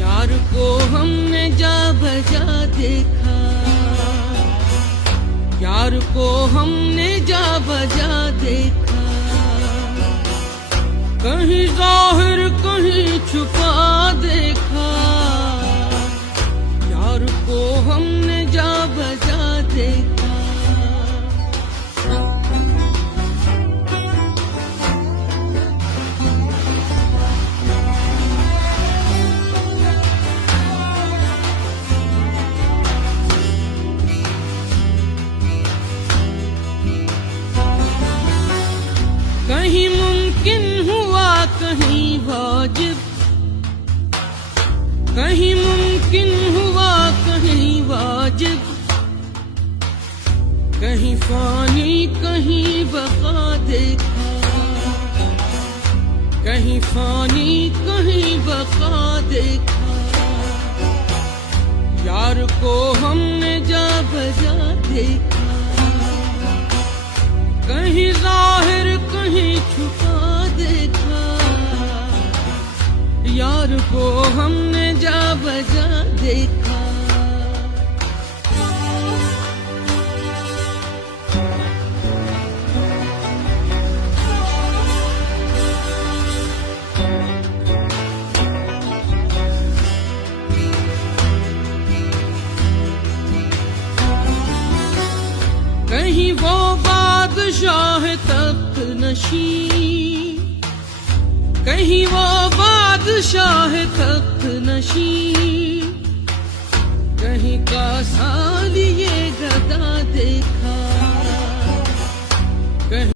यार को हमने जा बजा देखा, यार को हमने जा बजा देखा, कहीं जाहिर कहीं छुपा देखा, यार को हमने जा बजा देखा। कहीं मुमकिन हुआ कहीं वाजिब, कहीं मुमकिन हुआ कहीं वाजिब, कहीं फानी कहीं बका देखा, कहीं फानी कहीं बका देखा, यार को हमने जा बजा देखा, कहीं जाहिर कहीं छुपा देखा, यार को हमने जा बजा देखा। कहीं वो बादशाह तख्त नशीं, कहीं वो बादशाह तख्त नशीं, कहीं का साली ये गदा देखा,